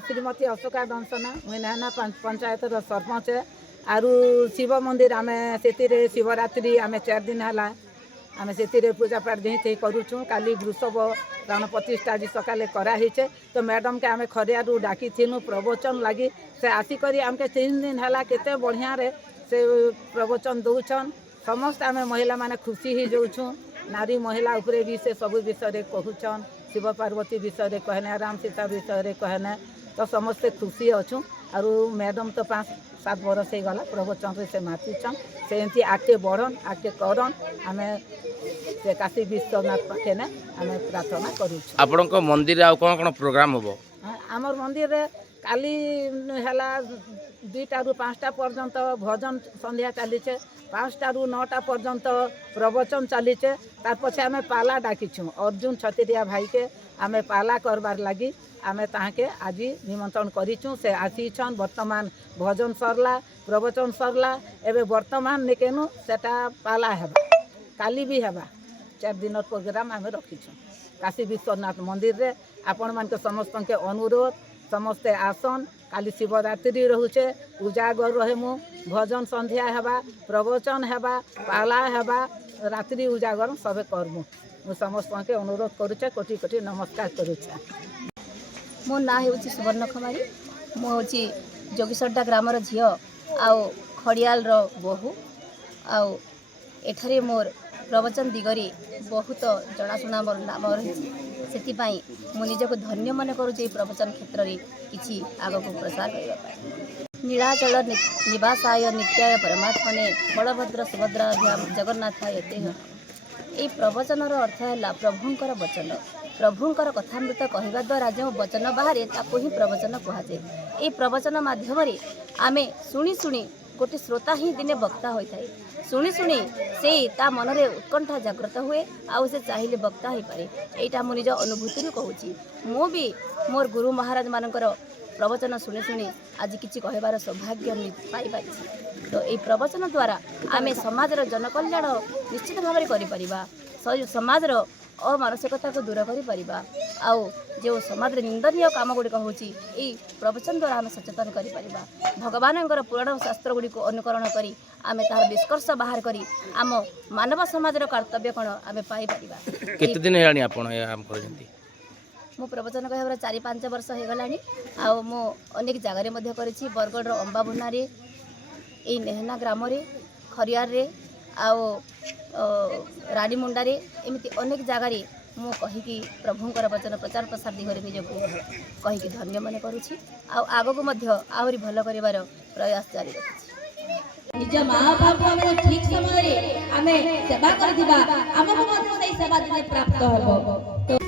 श्रीमती अशोका दंसना मुई नैना पंचायत सरपंच आरु शिव मंदिर आमे से शिवरात्रि आमे 4 दिन है आमे से पूजा पाठ जे करूँ काली वृषभ प्राण प्रतिष्ठा आज सकाले कराई तो मैडम के आमे खरियारू डाकी थिनु प्रवचन लगी से आसिक आमके 3 दिन है केते बढ़िया रे से प्रवचन दौन समस्त आमे महिला माने खुशी ही जाऊँ नारी महिला उपरे भी से सब विषय कहून शिव पार्वती विषय कहने राम सीता विषय कहने तो समस्ते खुशी अच्छुँ आरु मैडम तो 5-7 बरस हो गला प्रवचन से मातिछन से एमती आगे बढ़न आगे करन आमे से काशी विश्वनाथ पाखे ने आमे प्रार्थना करूँ। आपनक मंदिर आ कोन कोन प्रोग्राम होबो? आमर मंदिर रे काली हैला 2टा रु 5टा पर्यंत भजन संध्या चलीचे 5टा रु 9टा पर्यंत प्रवचन चलीचे तार पछे आमे पाला डाकिछु अर्जुन छतिरिया भाई के आमे पाला करबार लगी आमे ताके आज निमंत्रण करिछु से आसीछन वर्तमान भजन सरला प्रवचन सरला एबे वर्तमान निकेनु सेटा पाला हेबा काली भी हेबा 4 दिन प्रोग्राम आमे रखिछु काशी विश्वनाथ मंदिर रे आपण मान के समस्त के अनुरोध समस्ते आसन काली शिवरात्रि रोचे उजागर रहेमु भजन संध्या हेबा प्रवचन हेबा पाला हेबा रात्रि उजागर सबे करमु मु समस्त के अनुरोध करूचे कोटि कोटि नमस्कार करूचे। मो ना होची सुवर्ण कुमारी मो होची जोगीसड्डा ग्रामर झियो आउ खड़ियाल रो बहु आउ एठारे मोर प्रवचन दिगरी बहुत जनाशुना मोर नाम रही से मु निजक धन्य मन करुचे प्रवचन क्षेत्र में किसी आग को प्रसार करने नीलाचल निवासाय नित्याय परमात्मने बलभद्र सुभद्राभ्याम जगन्नाथाय ते यही प्रवचनर अर्थ है प्रभुंकर वचन प्रभुंकर कथामृत कहवा द्वारा जो वचन बाहर ताको ही प्रवचन कहुए। ये प्रवचन माध्यम आमे शुणी शुणी गोटे श्रोता ही दिने वक्ता होता है शुणी शुणी से ता मन में उत्कंठा जागृत हुए आउ से चाहिए वक्ता हो पारे यहाँ मु निज अनुभूति कहूँ मु भी मोर गुरु महाराज मानकर प्रवचन शुणी शुणी आज किसी कहबार सौभाग्य पाई पारी तो ये प्रवचन द्वारा आमे समाजर जनकल्याण निश्चित भाव में कर समाजर अमानसिकता को दूर कर आउ जो समाज निंदनीय काम गुड़िक हूँ प्रवचन द्वारा आम सचेतन कर भगवान पुराण शास्त्र गुड़ी को अनुकरण कर आम तार निष्कर्ष बाहर कर आम मानव समाज कर्तव्य कौन आम पाई मो प्रवचन कह 4-5 वर्ष हो गला आउ मो अनेक जगार बरगढ़ अंबाबुना ये नेहना ग्राम खरियार रे आउ रानीमुंडा एमती अनेक जगार मु कहीकि प्रभुंकर वचन प्रचार प्रसार दिगरे निजको कहीकि धन्य मन करुछि आग को आहरी भल करिवार प्रयास जारी रखिछि। निज माँ बाप को ठीक समय रे आमे सेवा करदिबा हमको सेवा दिने प्राप्त होबो तो